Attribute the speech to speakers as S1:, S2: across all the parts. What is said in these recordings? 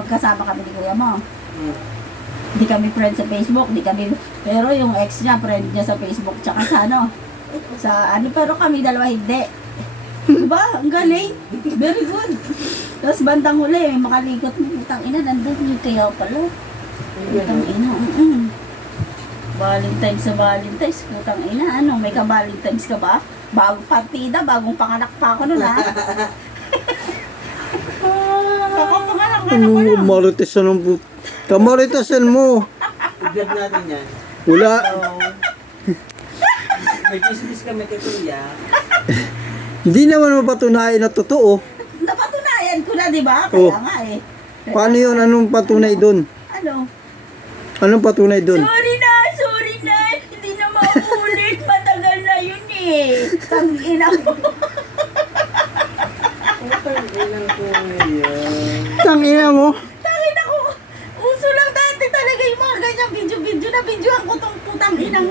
S1: magkasama kami ni kuya mo. Di kami friend sa Facebook, di kami, pero yung ex niya, friend niya sa Facebook, tsaka sa ano, pero kami dalawa hindi. Diba? Ang galing. Very good. Tapos bandang huli, may makalikot mo, putang ina, nandun yung kaya pala. Putang ina, Valentine's sa Valentine's, putang ina, ano, may ka-Valentine's ka ba? Bagong partida, bagong panganak pa ako nun, ha? Kakapanganak na ako lang.
S2: Maritesan ng puta. Kamaritesan mo.
S3: I-vlog natin yan.
S2: Wala.
S3: May business kami kay Kuya.
S2: Hindi naman mapatunayan na totoo.
S1: Napatunayan ko na, di ba? Kaya
S2: Oh.
S1: nga eh.
S2: Paano yun? Anong patunay doon?
S1: Ano?
S2: Anong patunay doon?
S1: Sorry na! Hindi na mauulit. Matagal na yun eh. Tangina mo.
S3: Utang ilang Kuya.
S2: Tangina mo.
S1: Tangina ko. Uso lang dati talaga yung mga ganyang video na videoan ko tong putang inang.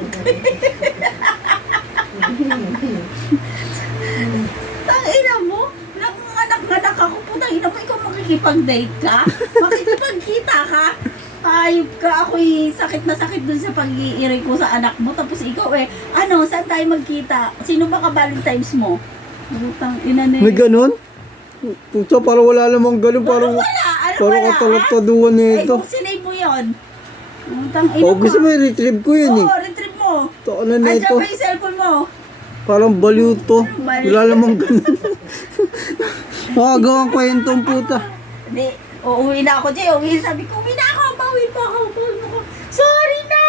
S1: Tangina mo. Nanganak ako. Putang ina mo. Ikaw makikipag-date ka? Makikipagkita ka? Ayop ka, ako'y sakit na sakit dun sa pag-iiri ko sa anak mo. Tapos ikaw ano, saan tayo magkita? Sino ba ka-Valentine's mo? Butang ina na
S2: May ganun? Puta, parang wala namang ganun. Parang
S1: wala?
S2: katalataduan na ito.
S1: Kung sinave mo yun. Butang ina
S2: O, gusto mo i-retrieve ko yun eh.
S1: Oo, retrieve mo.
S2: Taon na
S1: Andiyan
S2: ito.
S1: ba yung cellphone mo?
S2: Parang baliw to.
S1: Baliw.
S2: Wala namang ganun. Makagawang kwentong puta.
S1: Hindi. Uuwi na ako, Jay. Sabi ko, uwi na ako. Bawin pa ako. Sorry na.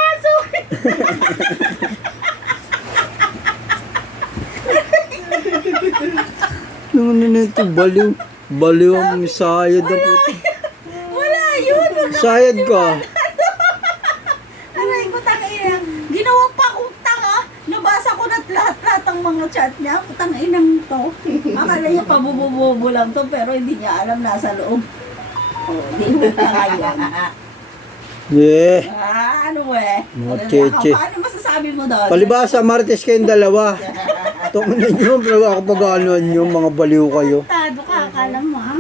S2: Ano na ito? Baliw. Baliw ang sayad na puta.
S1: Wala yun.
S2: Sayad ka.
S1: Aray ko, tangina. Ginawa pa akong tanga. Nabasa ko na lahat ang mga chat niya. Tanginang to. Akala niya pabububo lang to, pero hindi niya alam nasa loob. Oh, di mo ka ngayon.
S2: Yeah.
S1: Ano
S2: Mga cheche.
S1: Paano masasabi mo doon?
S2: Palibasa, Martes kayong dalawa. Tungan nyo, pero ako pag-aanoan nyo, mga baliw kayo.
S1: Tado ka, akala mo ha?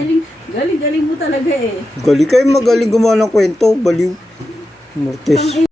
S1: Galing mo talaga eh.
S2: Galing kayo magaling gumawa ng kwento, baliw. Martes.